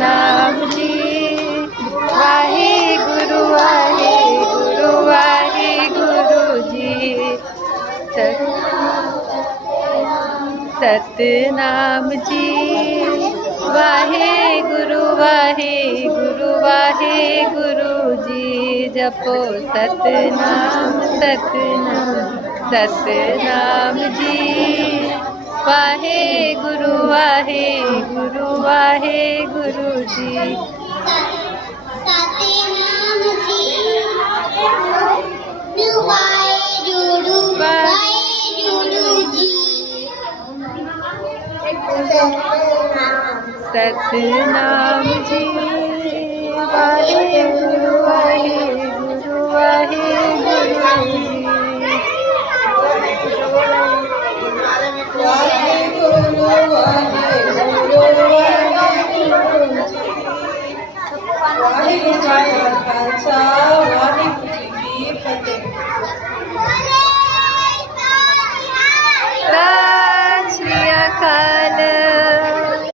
सतनाम जी। वाहे गुरु जी। सतनाम जी। वाहे गुरु जी। जपो सतनाम सतनाम सतनाम जी। वाहे गुरु जी। सतनाम जी। वाहेगुरु जी। सतनाम